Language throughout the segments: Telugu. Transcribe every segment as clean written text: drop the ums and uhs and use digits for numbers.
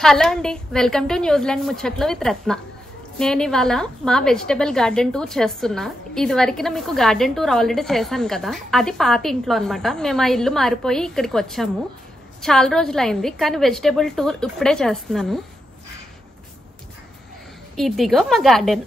హలో అండి, వెల్కమ్ టు న్యూజిలాండ్ ముచ్చట్లు విత్ రత్న. నేను ఇవాళ మా వెజిటబుల్ గార్డెన్ టూర్ చేస్తున్నా. ఇది వరకు మీకు గార్డెన్ టూర్ ఆల్రెడీ చేశాను కదా, అది పాత ఇంట్లో అనమాట. మేము ఆ ఇల్లు మారిపోయి ఇక్కడికి వచ్చాము. చాలా రోజులు అయింది, కానీ వెజిటబుల్ టూర్ ఇప్పుడే చేస్తున్నాను. ఇదిగో మా గార్డెన్.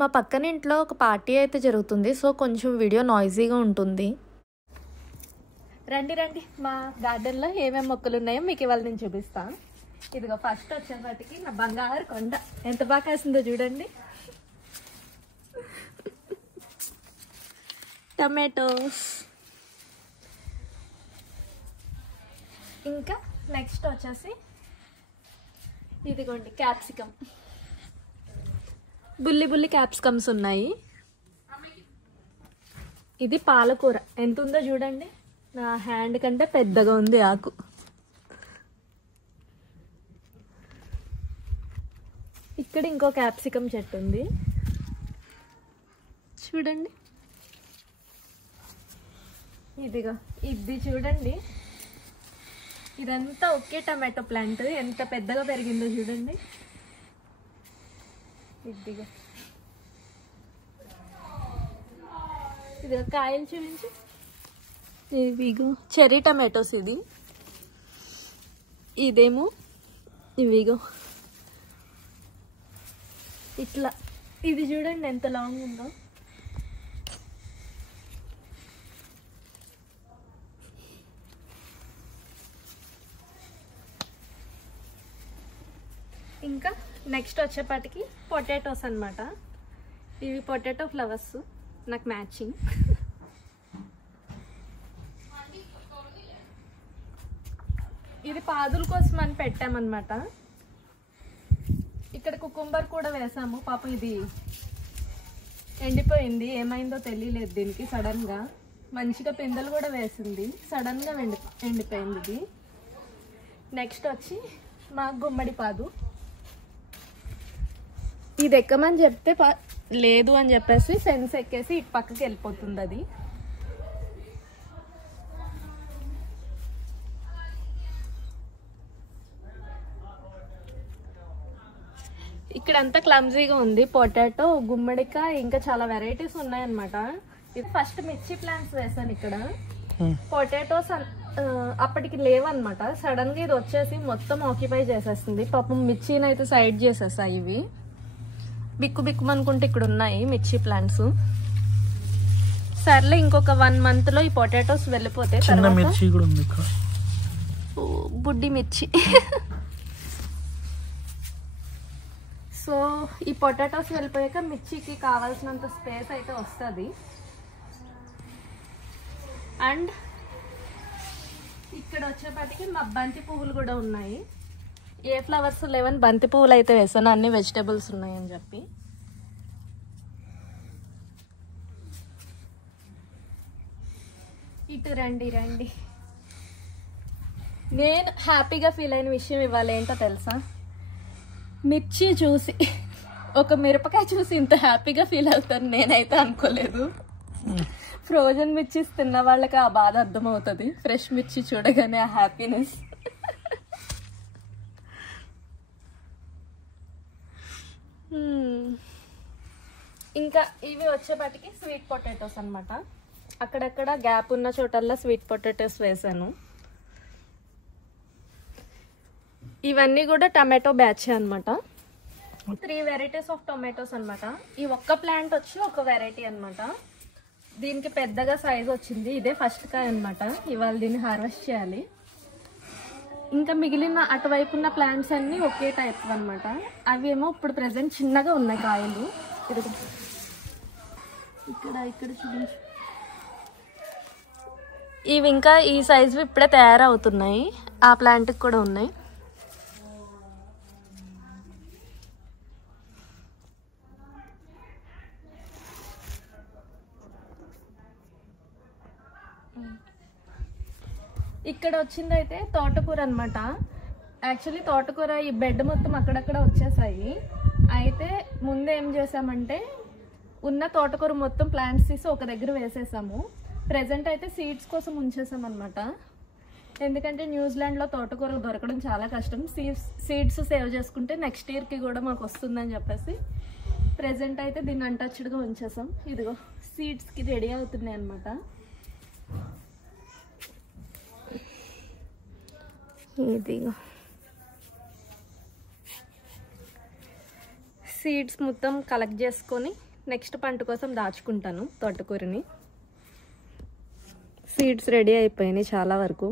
మా పక్కన ఇంట్లో ఒక పార్టీ అయితే జరుగుతుంది, సో కొంచెం వీడియో నాయిజీగా ఉంటుంది. రండి రండి, మా గార్డెన్లో ఏమేమి మొక్కలు ఉన్నాయో మీకు ఇవాళ నేను చూపిస్తాను. ఇదిగో ఫస్ట్ వచ్చేసరికి నా బంగారు కొండ ఎంత బాగా కాసిందో చూడండి. టమాటోస్. ఇంకా నెక్స్ట్ వచ్చేసి ఇదిగోండి క్యాప్సికమ్. బుల్లి బుల్లి క్యాప్సికమ్స్ ఉన్నాయి. ఇది పాలకూర, ఎంత ఉందో చూడండి. నా హ్యాండ్ కంటే పెద్దగా ఉంది ఆకు. ఇక్కడ ఇంకో క్యాప్సికమ్ చెట్టు ఉంది చూడండి. ఇదిగో ఇది చూడండి, ఇదంతా ఒకే టమాటో ప్లాంట్. ఎంత పెద్దగా పెరిగిందో చూడండి. ఇదిగో ఇదిగో కాయలు చూపించి. ఇవిగో చెర్రీ టమాటోస్. ఇదేమో ఇవిగో ఇట్లా. ఇది చూడండి ఎంత లాంగ్ ఉందో. ఇంకా నెక్స్ట్ వచ్చేపాటికి పొటాటోస్ అన్నమాట. ఇవి పొటాటో ఫ్లవర్స్, నాకు మ్యాచింగ్. ఇది పాదుల కోసం అని పెట్టామన్నమాట. ఇక్కడ కుకుంబర్ కూడా వేసాము. పాపం ఇది ఎండిపోయింది, ఏమైందో తెలియలేదు దీనికి. సడన్ గా మంచిగా పిందెలు కూడా వేసింది, సడన్ గా ఎండిపోయింది ఇది. నెక్స్ట్ వచ్చి మా గుమ్మడి పాదు. ఇది ఎక్కమని చెప్తే లేదు అని చెప్పేసి ఫెన్స్ ఎక్కేసి ఇటు పక్కకి వెళ్ళిపోతుంది అది. ఇక్కడ అంతా క్లమ్జీగా ఉంది. పొటాటో, గుమ్మడికాయ, ఇంకా చాలా వెరైటీస్ ఉన్నాయన్నమాట. ఇది ఫస్ట్ మిర్చి ప్లాంట్స్ వేసాను ఇక్కడ. పొటాటోస్ అప్పటికి లేవన్నమాట. సడన్ గా ఇది వచ్చేసి మొత్తం ఆక్యుపై చేసేస్తుంది. పాపం మిర్చిని అయితే సైడ్ చేసేసాయి. ఇవి బిక్కు బిక్కుమనుకుంటే ఇక్కడ ఉన్నాయి మిర్చి ప్లాంట్స్. సర్లే, ఇంకొక 1 month లో ఈ పొటాటోస్ వెళ్ళిపోతే బుడ్డి మిర్చి. సో ఈ పొటాటోస్ వెళ్ళిపోయాక మిర్చికి కావాల్సినంత స్పేస్ అయితే వస్తుంది. అండ్ ఇక్కడ వచ్చేపాటికి మా బంతి పువ్వులు కూడా ఉన్నాయి. ఏ ఫ్లవర్స్ లేవని బంతి పువ్వులు అయితే వేసాను, అన్ని వెజిటబుల్స్ ఉన్నాయని చెప్పి. ఇటు రండి రండి. నేను హ్యాపీగా ఫీల్ అయిన విషయం ఇవాళ ఏంటో తెలుసా? మిర్చి చూసి, ఒక మిరపకాయ చూసి ఇంత హ్యాపీగా ఫీల్ అవుతాను నేనైతే అనుకోలేదు. ఫ్రోజన్ మిర్చి తిన్న వాళ్ళకి ఆ బాధ అర్థమవుతుంది. ఫ్రెష్ మిర్చి చూడగానే ఆ హ్యాపీనెస్. ఇంకా ఇవి వచ్చేపాటికి స్వీట్ పొటాటోస్ అన్నమాట. అక్కడక్కడ గ్యాప్ ఉన్న చోటల్లా స్వీట్ పొటాటోస్ వేసాను. ఇవన్నీ కూడా టమాటో బ్యాచ్ అన్నమాట. 3 వెరైటీస్ ఆఫ్ టొమాటోస్ అన్నమాట. ఈ ఒక్క ప్లాంట్ వచ్చి ఒక వెరైటీ అన్నమాట. దీనికి పెద్దగా సైజ్ వచ్చింది. ఇదే ఫస్ట్ కాయ అన్నమాట. ఇవాళ దీన్ని హార్వెస్ట్ చేయాలి. ఇంకా మిగిలిన అటువైపు ఉన్న ప్లాంట్స్ అన్ని ఒకే టైప్ అన్నమాట. అవి ఏమో ఇప్పుడు ప్రెసెంట్ చిన్నగా ఉన్నాయి కాయలు. ఇక్కడ చూడండి. ఇవి ఇంకా ఈ సైజు ఇప్పుడే తయారవుతున్నాయి. ఆ ప్లాంట్కి కూడా ఉన్నాయి. ఇక్కడ వచ్చిందైతే తోటకూర అనమాట. యాక్చువల్లీ తోటకూర ఈ బెడ్ మొత్తం అక్కడక్కడ వచ్చేసాయి. అయితే ముందు ఏం చేసామంటే ఉన్న తోటకూర మొత్తం ప్లాంట్స్ తీసి ఒక దగ్గర వేసేసాము. ప్రెజెంట్ అయితే సీడ్స్ కోసం ఉంచేసాం అనమాట. ఎందుకంటే న్యూజిలాండ్లో తోటకూర దొరకడం చాలా కష్టం. సీడ్స్ సేవ్ చేసుకుంటే నెక్స్ట్ ఇయర్కి కూడా మాకు వస్తుందని చెప్పేసి ప్రెజెంట్ అయితే దీన్ని అన్టచ్డ్గా ఉంచేసాం. ఇదిగో సీడ్స్కి రెడీ అవుతున్నాయి అన్నమాట. ఇదిగో సీడ్స్ మొత్తం కలెక్ట్ చేసుకొని నెక్స్ట్ పంట కోసం దాచుకుంటాను తోటకూరని. సీడ్స్ రెడీ అయిపోయినాయి చాలా వరకు.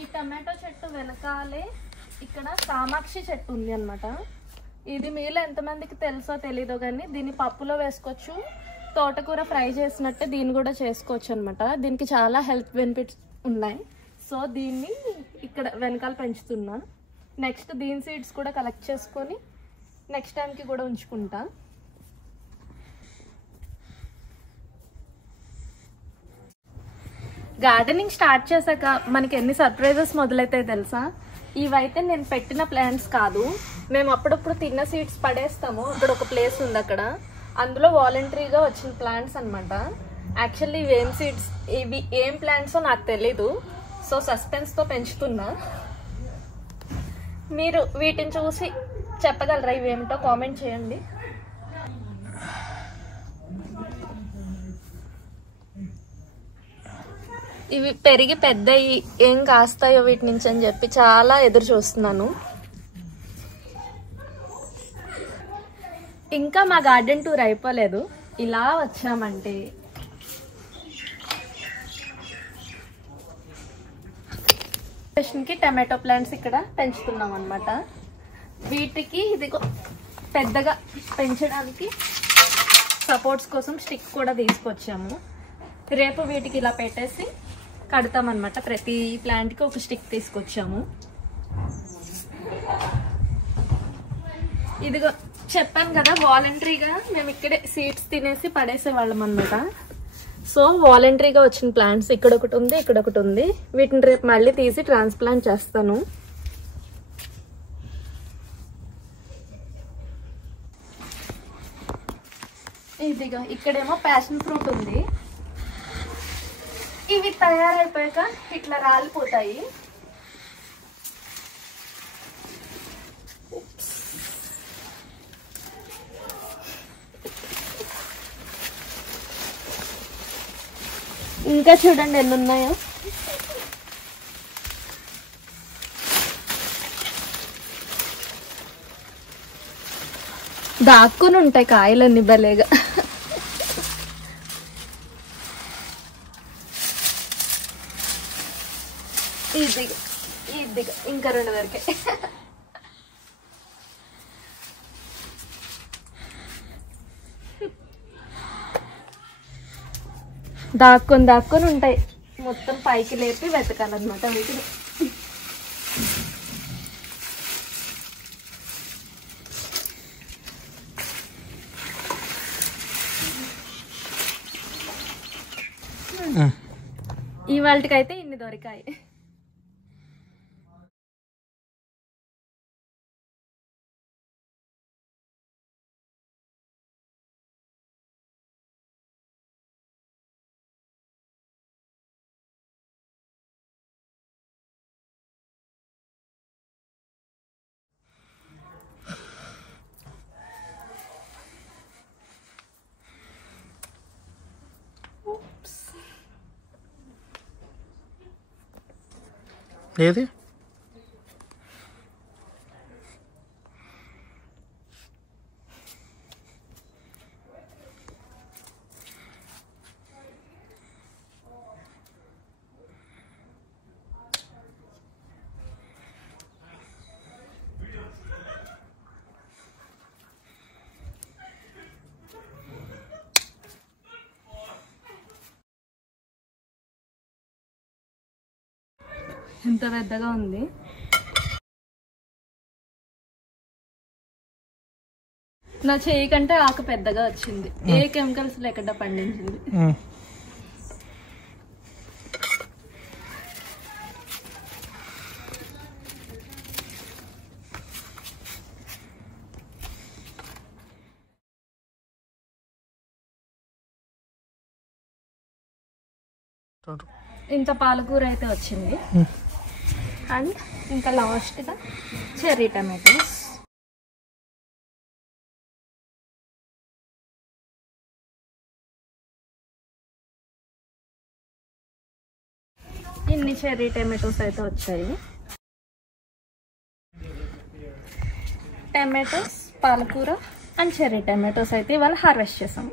ఈ టమాటో చెట్టు వెనకాలే ఇక్కడ కామాక్షి చెట్టు ఉంది అన్నమాట. ఇది మీలో ఎంతమందికి తెలుసో తెలీదో కానీ దీన్ని పప్పులో వేసుకోవచ్చు, తోటకూర ఫ్రై చేసినట్టే దీన్ని కూడా చేసుకోవచ్చు అనమాట. దీనికి చాలా హెల్త్ బెనిఫిట్స్ ఉన్నాయి. సో దీన్ని ఇక్కడ వెనకాల పెంచుతున్నా. నెక్స్ట్ దీని సీడ్స్ కూడా కలెక్ట్ చేసుకొని నెక్స్ట్ టైంకి కూడా ఉంచుకుంటా. గార్డెనింగ్ స్టార్ట్ చేశాక మనకి ఎన్ని సర్ప్రైజెస్ మొదలైతాయి తెలుసా. ఇవైతే నేను పెట్టిన ప్లాంట్స్ కాదు, మేము అప్పుడప్పుడు తిన్న సీడ్స్ పడేస్తాము. అక్కడ ఒక ప్లేస్ ఉంది, అక్కడ అందులో వాలంటరీగా వచ్చిన ప్లాంట్స్ అనమాట. యాక్చువల్లీ ఇవేం సీడ్స్, ఇవి ఏం ప్లాంట్సో నాకు తెలీదు. సో సస్పెన్స్తో పెంచుతున్నా. మీరు వీటిని చూసి చెప్పగలరా ఇవేమిటో కామెంట్ చేయండి. ఇవి పెరిగి పెద్దయి ఏం కాస్తాయో వీటి నుంచి అని చెప్పి చాలా ఎదురు చూస్తున్నాను. ఇంకా మా గార్డెన్ టూర్ అయిపోలేదు. ఇలా వచ్చామంటే కి టమాటో ప్లాంట్స్ ఇక్కడ పెంచుతున్నాం అన్నమాట. వీటికి ఇది పెద్దగా పెంచడానికి సపోర్ట్స్ కోసం స్టిక్ కూడా తీసుకొచ్చాము. రేపు వీటికి ఇలా పెట్టేసి కడతామన్నమాట. ప్రతి ప్లాంట్కి ఒక స్టిక్ తీసుకొచ్చాము. ఇదిగో చెప్పాను కదా, వాలంటరీగా మేము ఇక్కడే సీడ్స్ తినేసి పడేసేవాళ్ళం అన్నమాట. సో వాలంటరీగా వచ్చిన ప్లాంట్స్ ఇక్కడ ఒకటి ఉంది, ఇక్కడ ఒకటి ఉంది. వీటిని రేపు మళ్ళీ తీసి ట్రాన్స్ప్లాంట్ చేస్తాను. ఇదిగో ఇక్కడేమో ప్యాషన్ ఫ్రూట్ ఉంది. ఇవి తయారైపోయాక ఇట్లా రాలిపోతాయి. ఇంకా చూడండి ఎన్ని ఉన్నాయో. దాక్కుని ఉంటాయి కాయలన్నీ భలేగా. ఇదిగా ఇంకా 2 దొరికాయి. దాక్కుని ఉంటాయి. మొత్తం పైకి లేపి వెతకాలన్నమాట వీటిని. ఇవాళకైతే ఇన్ని దొరికాయి. ఏది ఎంత పెద్దగా ఉంది. నా చేయి కంటే ఆకు పెద్దగా వచ్చింది. ఏ కెమికల్స్ లేకుండా పండించింది. ఇంత పాలకూర అయితే వచ్చింది. అండ్ ఇంకా లాస్ట్గా చెర్రీ టమాటోస్. ఇన్ని చెర్రీ టమాటోస్ అయితే వచ్చాయి. టమాటోస్, పాలకూర అండ్ చెర్రీ టమాటోస్ అయితే ఇవాళ హార్వెస్ట్ చేసాము.